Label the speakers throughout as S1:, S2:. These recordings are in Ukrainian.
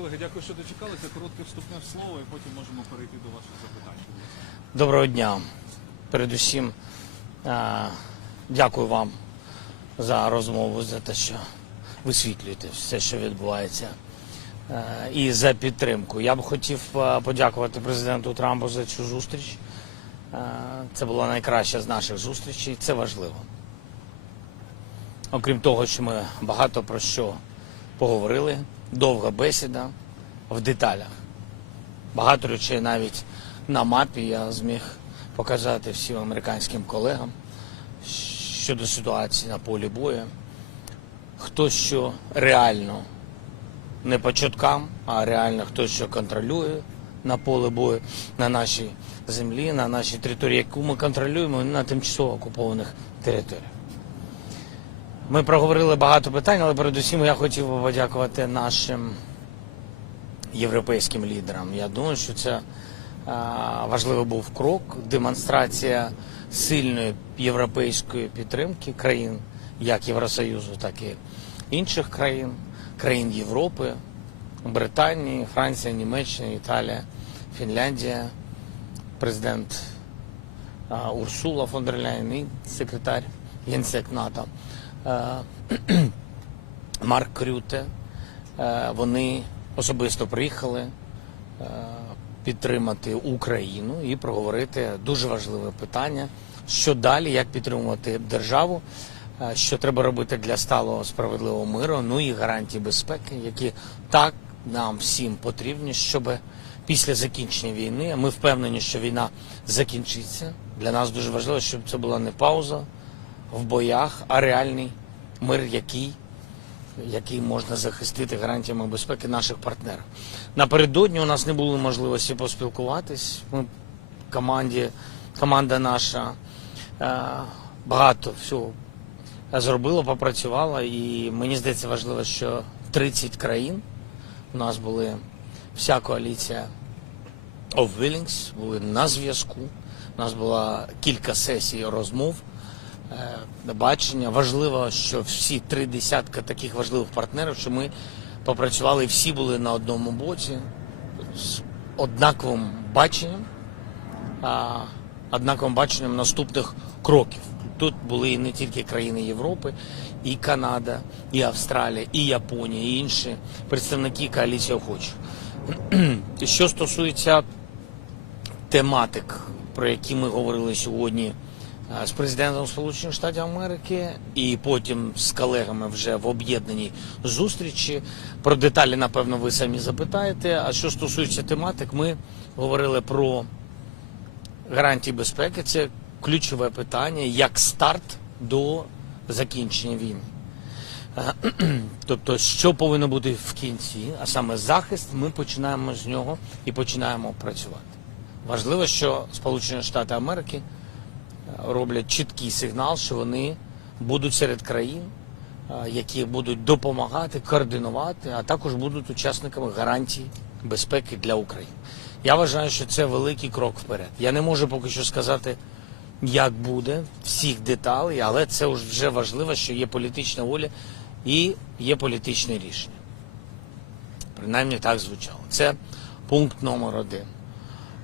S1: колеги, дякую, що дочекалися. Коротке вступне слово, і потім можемо перейти до ваших запитань.
S2: Доброго дня. Передусім, дякую вам за розмову, за те, що висвітлюєте все, що відбувається, і за підтримку. Я б хотів подякувати президенту Трампу за цю зустріч. Це була найкраща з наших зустрічей. Це важливо. Окрім того, що ми багато про що поговорили, довга бесіда в деталях. Багато речей навіть на мапі я зміг показати всім американським колегам щодо ситуації на полі бою. Хто що реально не по чуткам, а реально хто що контролює на поле бою, на нашій землі, на нашій території, яку ми контролюємо на тимчасово окупованих територіях. Ми проговорили багато питань, але передусім я хотів би подякувати нашим європейським лідерам. Я думаю, що це важливий був крок, демонстрація сильної європейської підтримки країн, як Євросоюзу, так і інших країн, країн Європи, Британії, Франція, Німеччина, Італія, Фінляндія, президент Урсула фон дер Ляйн і секретар Генсек НАТО. Е, Марк Крюте. Е, Вони особисто приїхали е, підтримати Україну і проговорити дуже важливе питання, що далі, як підтримувати державу, що треба робити для сталого справедливого миру, ну і гарантії безпеки, які так нам всім потрібні, щоб після закінчення війни, ми впевнені, що війна закінчиться. Для нас дуже важливо, щоб це була не пауза в боях, а реальний мир, який який можна захистити гарантіями безпеки наших партнерів. Напередодні у нас не було можливості поспілкуватись. Ми команді, команда наша е, багато всього зробила, попрацювала, і мені здається важливо, що 30 країн у нас були вся коаліція of Willings, були на зв'язку. У нас було кілька сесій розмов бачення. Важливо, що всі три десятка таких важливих партнерів, що ми попрацювали, всі були на одному боці з однаковим баченням, однаковим баченням наступних кроків. Тут були і не тільки країни Європи, і Канада, і Австралія, і Японія, і інші представники коаліції охочих. Що стосується тематик, про які ми говорили сьогодні е, з президентом Сполучених Штатів Америки, і потім з колегами вже в об'єднаній зустрічі. Про деталі, напевно, ви самі запитаєте. А що стосується тематик, ми говорили про гарантії безпеки. Це ключове питання, як старт до закінчення війни. Тобто, що повинно бути в кінці, а саме захист, ми починаємо з нього і починаємо працювати. Важливо, що Сполучені Штати Америки роблять чіткий сигнал, що вони будуть серед країн, які будуть допомагати, координувати, а також будуть учасниками гарантій безпеки для України. Я вважаю, що це великий крок вперед. Я не можу поки що сказати, як буде всіх деталей, але це вже важливо, що є політична воля і є політичне рішення. Принаймні так звучало. Це пункт номер один.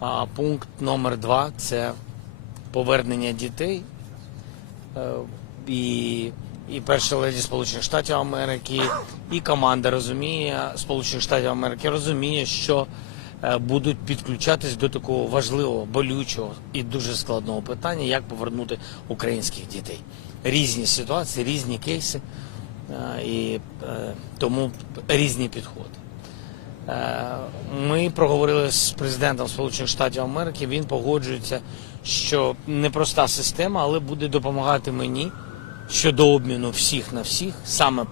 S2: А пункт номер два це повернення дітей. Е, І, і перша леді Сполучених Штатів Америки, і команда розуміє Сполучених Штатів Америки розуміє, що е, будуть підключатись до такого важливого, болючого і дуже складного питання, як повернути українських дітей. Різні ситуації, різні кейси, е, і тому різні підходи. Ми проговорили з президентом Сполучених Штатів Америки. Він погоджується, що непроста система, але буде допомагати мені щодо обміну всіх на всіх, саме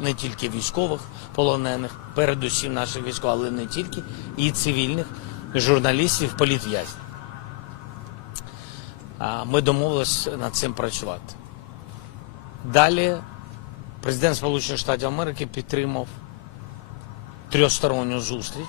S2: не тільки військових полонених, передусім наших військових, але не тільки, і цивільних журналістів, політв'язнів. Ми домовилися над цим працювати. Далі президент Сполучених Штатів Америки підтримав трьохсторонню зустріч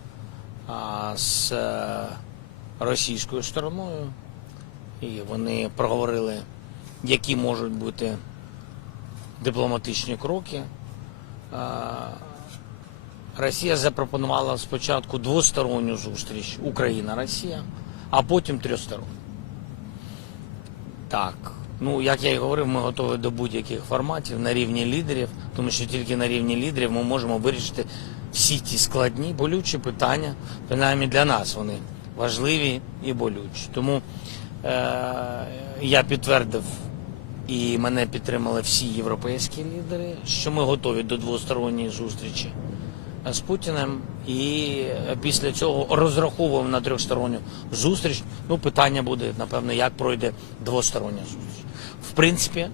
S2: з е, російською стороною, і вони проговорили, які можуть бути дипломатичні кроки. Е, Росія запропонувала спочатку двосторонню зустріч Україна-Росія, а потім трьохсторонню. Так, ну як я і говорив, ми готові до будь-яких форматів на рівні лідерів, тому що тільки на рівні лідерів ми можемо вирішити всі ті складні, болючі питання, принаймні для нас вони важливі і болючі. Тому е- я підтвердив і мене підтримали всі європейські лідери, що ми готові до двосторонньої зустрічі з Путіним, і е, після цього розраховуємо на трьохсторонню зустріч. Ну, питання буде, напевно, як пройде двостороння зустріч. В принципі,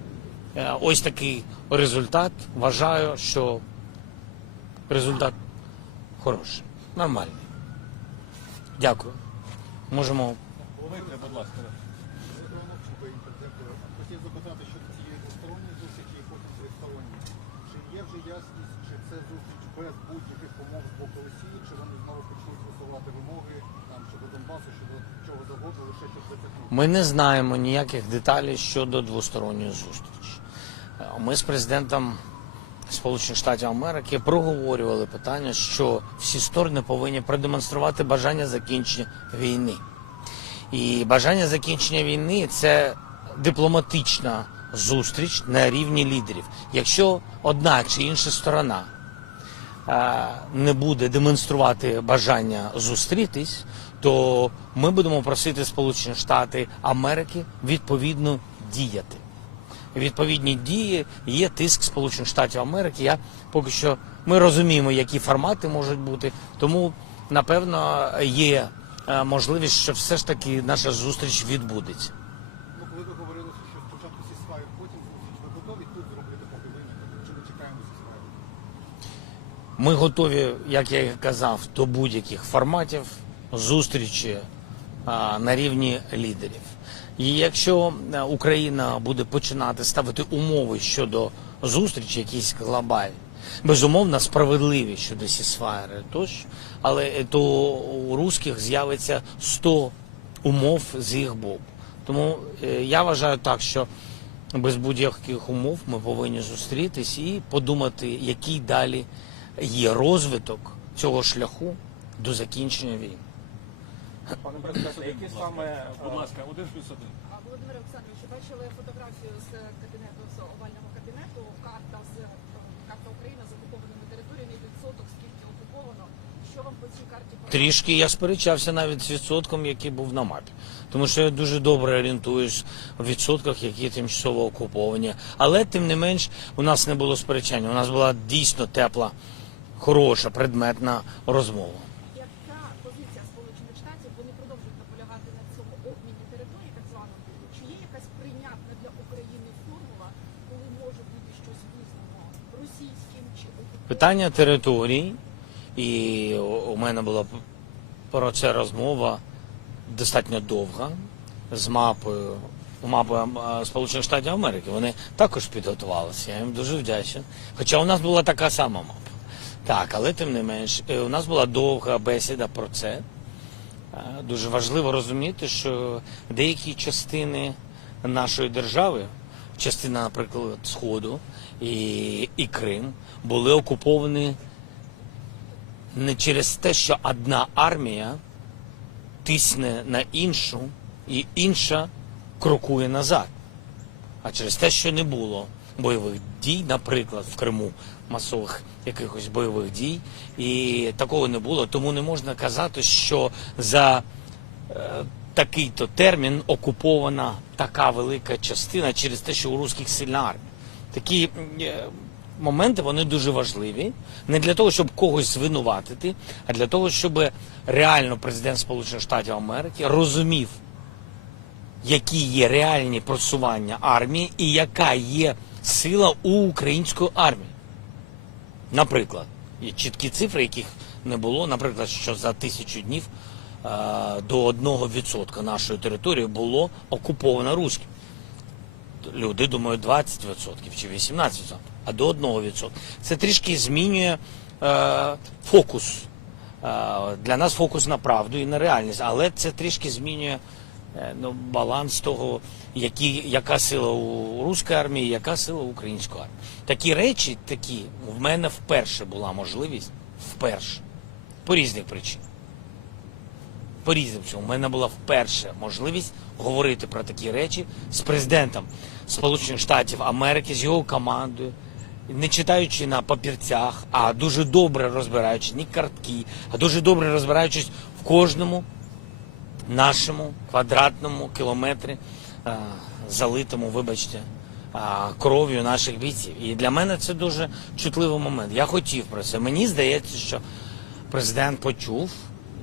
S2: е, ось такий результат. Вважаю, що результат хороший, нормальний. Дякую. Можемо
S1: Володимире, будь ласка.
S3: Хотів запитати щодо цієї двосторонньої зустрічі і потім тристоронньої. Чи є вже ясність, чи це зустріч без будь-яких умов з боку Росії, чи вони знову почнуть висувати вимоги там щодо Донбасу, щодо чого завгодно, лише щоб затягнути?
S2: Ми не знаємо ніяких деталей щодо двосторонньої зустрічі. Ми з президентом Сполучених Штатів Америки проговорювали питання, що всі сторони повинні продемонструвати бажання закінчення війни. І бажання закінчення війни це дипломатична зустріч на рівні лідерів. Якщо одна чи інша сторона не буде демонструвати бажання зустрітись, то ми будемо просити Сполучені Штати Америки відповідно діяти. Відповідні дії є тиск Сполучених Штатів Америки. Я поки що ми розуміємо, які формати можуть бути. Тому напевно є е, можливість, що все ж таки наша зустріч відбудеться.
S3: Ну, коли ви говорили, що спочатку сісфайр, потім зустріч, ви готові тут зробити поки? Чи ми чекаємо сісфайр?
S2: Ми готові, як я і казав, до будь-яких форматів зустрічі а, на рівні лідерів. І якщо е, Україна буде починати ставити умови щодо зустрічі, якісь глобальні, безумовно справедливі щодо сісфайри тощо, але е, то у русських з'явиться 100 умов з їх боку. Тому е, я вважаю так, що без будь-яких умов ми повинні зустрітись і подумати, який далі є розвиток цього шляху до закінчення війни.
S4: Пане президенте, які саме
S1: Будь ласка, один плюс один.
S5: Володимир Олександрович, бачили фотографію з кабінету з овального кабінету. Карта з карта України з окупованими територіями. Відсоток скільки окуповано. Що вам по цій карті?
S2: Трішки я сперечався навіть з відсотком, який був на мапі. Тому що я дуже добре орієнтуюсь в відсотках, які тимчасово окуповані. Але тим не менш у нас не було сперечання. У нас була дійсно тепла, хороша, предметна розмова.
S5: Яка позиція Сполучених Штатів? Вони продовжують наполягати на цьому обміні території, так званому. Чи є якась прийнятна для України формула, коли може бути щось визнано російським чи окупованим?
S2: Питання територій, і у- мене була про це розмова достатньо довга з мапою. Мапою Сполучених Штатів Америки. Вони також підготувалися. Я їм дуже вдячний. Хоча у нас була така сама мапа. Так, але тим не менш, е, у нас була довга бесіда про це. Е, Дуже важливо розуміти, що деякі частини нашої держави, частина, наприклад, Сходу і, і Крим, були окуповані не через те, що одна армія тисне на іншу, і інша крокує назад. А через те, що не було бойових дій, наприклад, в Криму масових якихось бойових дій, і такого не було. Тому не можна казати, що за е, такий-то термін окупована така велика частина через те, що у русських сильна армія. Такі е, моменти вони дуже важливі. Не для того, щоб когось звинуватити, а для того, щоб реально президент Сполучених Штатів Америки розумів, які є реальні просування армії і яка є сила у української армії. Наприклад, Є чіткі цифри, яких не було. Наприклад, що за тисячу днів до 1% нашої території було окуповано руським. Люди думають 20% чи 18%, а до 1%. Це трішки змінює е, фокус. Е, для нас фокус на правду і на реальність, але це трішки змінює е, ну, баланс того, які, яка сила у руської армії, яка сила у української армії. Такі речі, такі, в мене вперше була можливість, вперше, по різних причинах. По різним. У мене була вперше можливість говорити про такі речі з президентом Сполучених Штатів Америки, з його командою, не читаючи на папірцях, а дуже добре розбираючись, ні картки, а дуже добре розбираючись в кожному нашому квадратному кілометрі, е, залитому, вибачте, е, кров'ю наших бійців. І для мене це дуже чутливий момент. Я хотів про це. Мені здається, що президент почув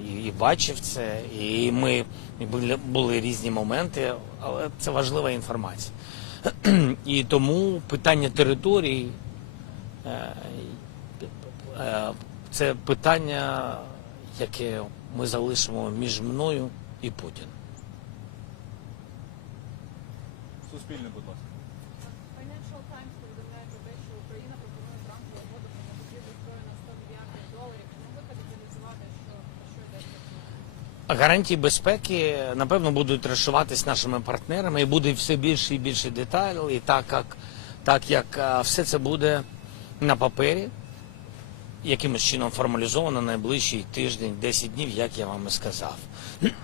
S2: і, бачив це, і ми і були, були різні моменти, але це важлива інформація. І тому питання території е, е, це питання, яке ми залишимо між мною і Путіним.
S1: Суспільне, будь ласка.
S5: Financial Times повідомляє про те, що Україна пропонує Трампу угоду про закупівлю зброї на 100 мільярдів доларів. Чи могли б деталізувати, що про що йдеться?
S2: Гарантії безпеки, напевно, будуть розшиватись нашими партнерами і буде все більше і більше деталей. Так як, так як все це буде на папері, якимось чином формалізовано найближчий тиждень, 10 днів, як я вам і сказав.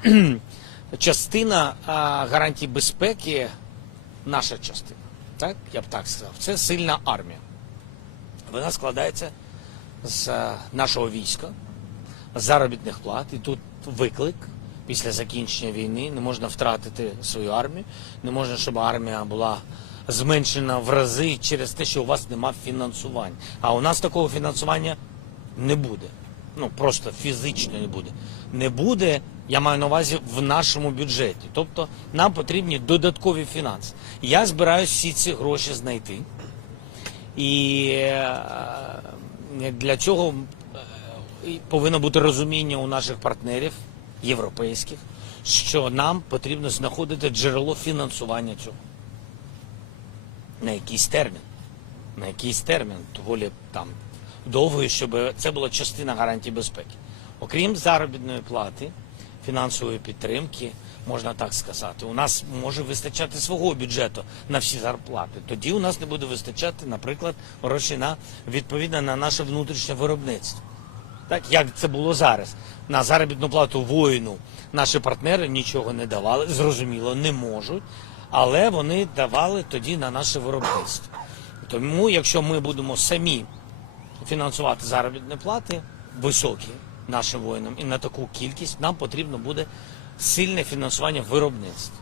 S2: Частина гарантій безпеки, наша частина, так я б так сказав, це сильна армія. Вона складається з нашого війська, заробітних плат. І тут виклик після закінчення війни. Не можна втратити свою армію, не можна, щоб армія була зменшена в рази через те, що у вас нема фінансування. А у нас такого фінансування не буде. Ну просто фізично не буде. Не буде, я маю на увазі в нашому бюджеті. Тобто нам потрібні додаткові фінанси. Я збираюся всі ці гроші знайти. І е, для цього повинно бути розуміння у наших партнерів європейських, що нам потрібно знаходити джерело фінансування цього. На якийсь термін. На якийсь термін, доволі там довгий, щоб це була частина гарантій безпеки. Окрім заробітної плати, фінансової підтримки, можна так сказати, у нас може вистачати свого бюджету на всі зарплати. Тоді у нас не буде вистачати, наприклад, грошей на відповідно на наше внутрішнє виробництво. Так як це було зараз. На заробітну плату воїну наші партнери нічого не давали, зрозуміло, не можуть, але вони давали тоді на наше виробництво. Тому, якщо ми будемо самі фінансувати заробітні плати високі нашим воїнам і на таку кількість, нам потрібно буде сильне фінансування виробництва.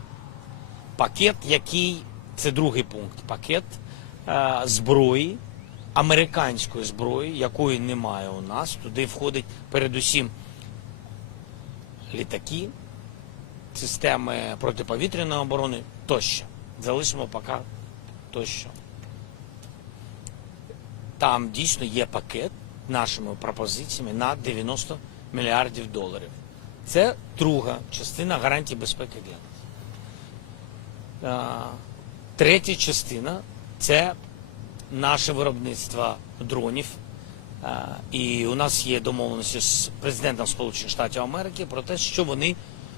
S2: Пакет, який це другий пункт, пакет е, зброї, американської зброї, якої немає у нас. Туди входить передусім літаки, системи протиповітряної оборони тощо. Залишимо поки тощо. Там дійсно є пакет нашими пропозиціями на 90 мільярдів доларів. Це друга частина гарантій безпеки для нас. Третя частина це наше виробництво дронів. І у нас є домовленості з президентом Сполучених Штатів Америки про те, що вони,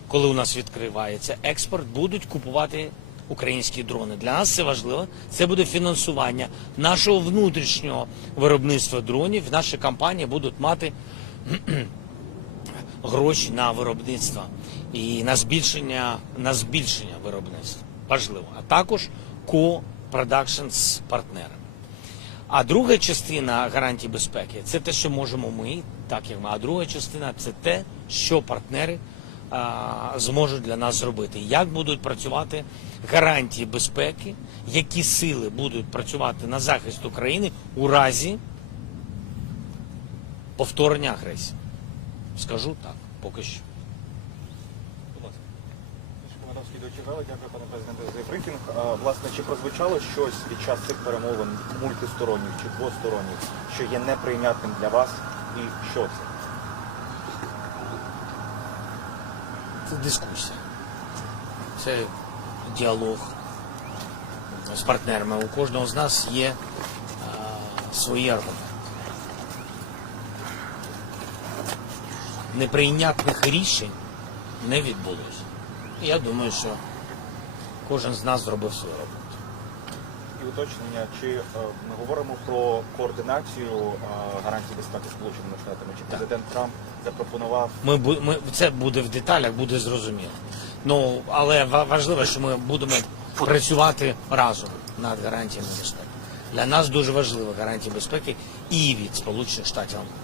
S2: коли у нас відкривається експорт, будуть купувати українські дрони. Для нас це важливо. Це буде фінансування нашого внутрішнього виробництва дронів. Наші компанії будуть мати гроші на виробництво і на збільшення, на збільшення виробництва. Важливо. А також ко-продакшн з партнерами. А друга частина гарантій безпеки це те, що можемо ми, так як ми. А друга частина це те, що партнери а, зможуть для нас зробити. Як будуть працювати гарантії безпеки, які сили будуть працювати на захист України у разі повторення агресії. Скажу так, поки що.
S4: Дочекали, дякую, пане президенте, за брифінг. Власне, чи прозвучало щось під час цих перемовин мультисторонніх чи двосторонніх, що є неприйнятним для вас, і що це?
S2: Це дискусія. Це діалог з партнерами. У кожного з нас є а, свої аргументи. Неприйнятних рішень не відбулося. Я думаю, що кожен з нас зробив свою роботу.
S4: І уточнення, чи е, ми говоримо про координацію е, гарантій безпеки Сполученими Штатами, чи президент Трамп запропонував
S2: Ми, бу- ми це буде в деталях, буде зрозуміло. Ну але ва- важливо, що ми будемо працювати разом над гарантіями безпеки. Для нас дуже важливо гарантії безпеки і від Сполучених Штатів. Америки.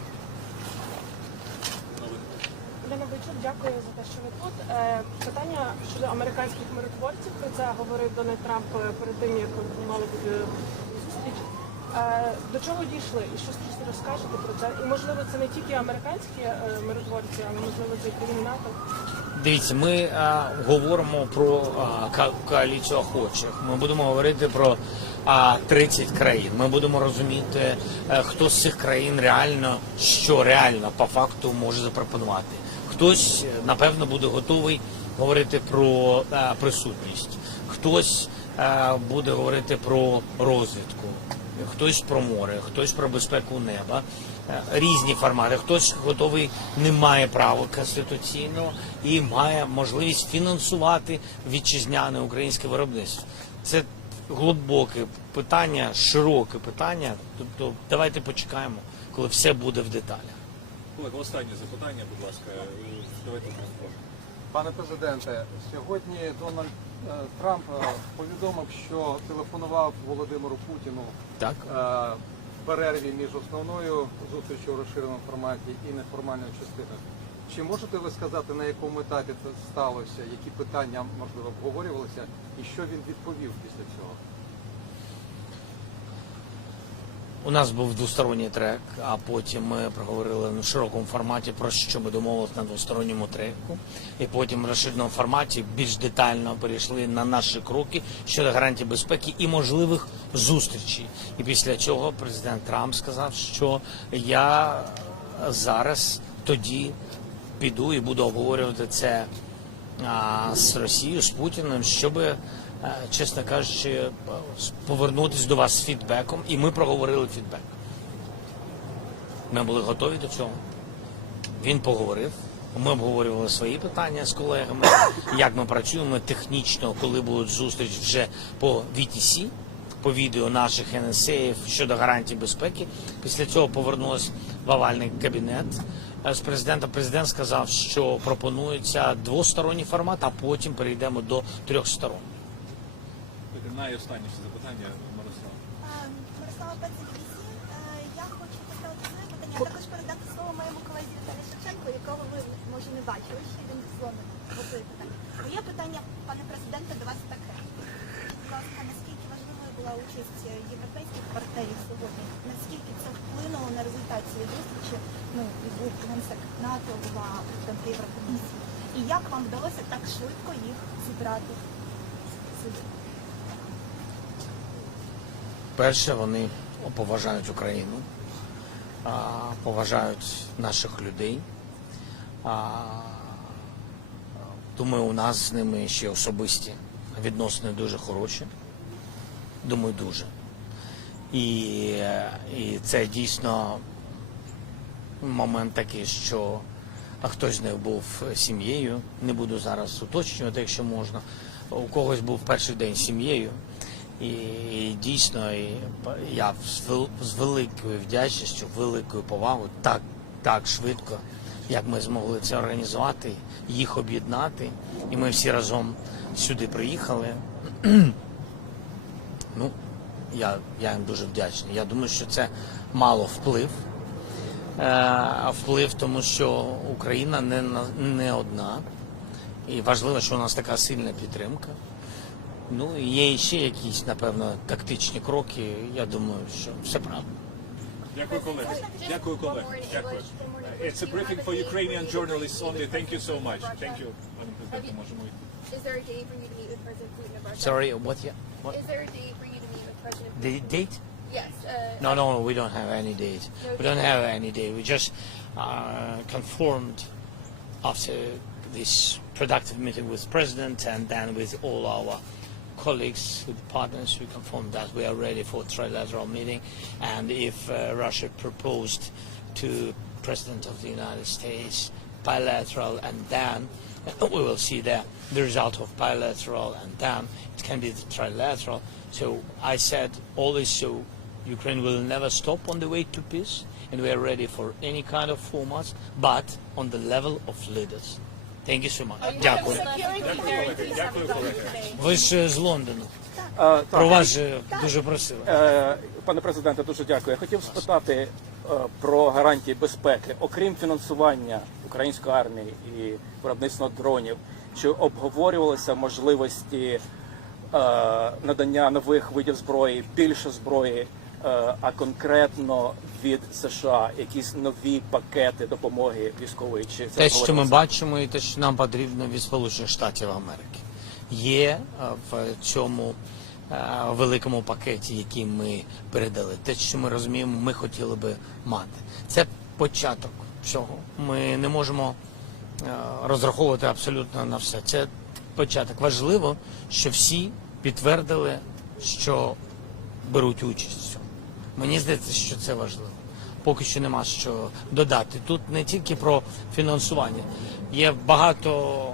S6: Олена дякую за те, що ви тут. Е, питання щодо американських миротворців. Про це говорив Дональд Трамп е, перед тим, як мали бути зустріч. Е, до чого дійшли? І що розкажете про це? І можливо, це не тільки американські е, миротворці, але можливо це і країни НАТО.
S2: Дивіться, ми а, говоримо про а, коаліцію охочих. Ми будемо говорити про а, 30 країн. Ми будемо розуміти, е, хто з цих країн реально, що реально по факту може запропонувати. Хтось, напевно, буде готовий говорити про е, присутність, хтось е, буде говорити про розвідку, хтось про море, хтось про безпеку неба, Е, різні формати. Хтось готовий не має права конституційного і має можливість фінансувати вітчизняне українське виробництво. Це глибоке питання, широке питання. Тобто давайте почекаємо, коли все буде в деталях.
S1: Колега, останнє запитання, будь ласка. Е, Давайте транспорт.
S3: Пане президенте, сьогодні Дональд е, Трамп е, повідомив, що телефонував Володимиру Путіну
S2: Так?
S3: в перерві між основною зустрічю у розширеному форматі і неформальною частиною. Чи можете ви сказати, на якому етапі це сталося, які питання можливо обговорювалися, і що він відповів після цього?
S2: У нас був двосторонній трек, а потім ми проговорили в широкому форматі про що ми домовилися на двосторонньому треку. І потім в розширеному форматі більш детально перейшли на наші кроки щодо гарантій безпеки і можливих зустрічей. І після цього президент Трамп сказав, що я зараз тоді піду і буду обговорювати це з Росією, з Путіним, щоб, е, чесно кажучи, е, повернутися до вас з фідбеком, і ми проговорили фідбек. Ми були готові до цього. Він поговорив. Ми обговорювали свої питання з колегами, як ми працюємо технічно, коли будуть зустріч вже по VTC, по відео наших НСАів щодо гарантій безпеки. Після цього повернулись в овальний кабінет е, з президентом. Президент сказав, що пропонується двосторонній формат, а потім перейдемо до трьох сторон.
S1: Найостанніше запитання, Мирослав.
S7: Е, Мирослава Пецелівісі, я хочу поставити своє питання, а також передати слово моєму колезі Віталію Шевченку, якого ви може не бачили ще він готує питання. Моє питання, пане президенте, до вас таке. Будь ласка, наскільки важливою була участь е, європейських партнерів сьогодні? Наскільки це вплинуло на результат цієї зустрічі? Ну, і був генсек НАТО, була президент Єврокомісії. І як вам вдалося так швидко їх зібрати сюди?
S2: Перше, вони поважають Україну, поважають наших людей. Думаю, у нас з ними ще особисті відносини дуже хороші. Думаю, дуже. І, і це дійсно момент такий, що хтось з них був сім'єю. Не буду зараз уточнювати, якщо можна. У когось був перший день сім'єю. І, і дійсно і я з, вел- з великою вдячністю, великою повагою, так, так швидко, як ми змогли це організувати, їх об'єднати. І ми всі разом сюди приїхали. ну, я, я їм дуже вдячний. Я думаю, що це мало вплив. Е, вплив, тому що Україна не, не одна. І важливо, що у нас така сильна підтримка. Ну, і є ще якісь, напевно, тактичні кроки. Я думаю, що все правильно.
S1: Дякую, колеги. Дякую, колеги. Дякую. It's a briefing for Ukrainian journalists only. Thank you so much. Thank you. Пане президенте, можемо йти.
S8: Is there a day for you to meet with President Putin of Russia?
S2: Sorry, what? Yeah, what?
S8: Is there a day for you to meet with President Putin?
S2: The date?
S8: Yes. Uh,
S2: No, no, we don't have any date. We don't have any date. We just uh, confirmed after this productive meeting with president and then with all our colleagues, with partners, we confirmed that we are ready for trilateral meeting. And if uh, Russia proposed to president of the United States bilateral and then we will see the, the result of bilateral and then it can be the trilateral. So I said always so Ukraine will never stop on the way to peace, and we are ready for any kind of formats, but on the level of leaders. Thank you so much. Дякую.
S1: Дякую, колеги.
S2: Ви ж е, з Лондону.
S9: Е,
S2: Про
S9: так,
S2: вас же дуже просили.
S9: е, пане президенте, дуже дякую. Я хотів спитати е, про гарантії безпеки, окрім фінансування української армії і виробництва дронів, чи обговорювалися можливості е, надання нових видів зброї, більше зброї, а конкретно від США якісь нові пакети допомоги військової? Чи це
S2: Те, що ми бачимо, і те, що нам потрібно від Сполучених Штатів Америки, є е, в цьому е, великому пакеті, який ми передали. Те, що ми розуміємо, ми хотіли би мати. Це початок цього. Ми не можемо е, розраховувати абсолютно на все. Це початок. Важливо, що всі підтвердили, що беруть участь в цьому. Мені здається, що це важливо. Поки що нема що додати. Тут не тільки про фінансування, є багато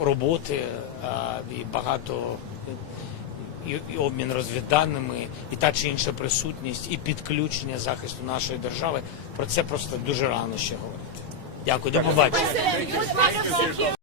S2: роботи а, і багато і, і обмін розвідданими, і та чи інша присутність, і підключення захисту нашої держави. Про це просто дуже рано ще говорити. Дякую, до побачення.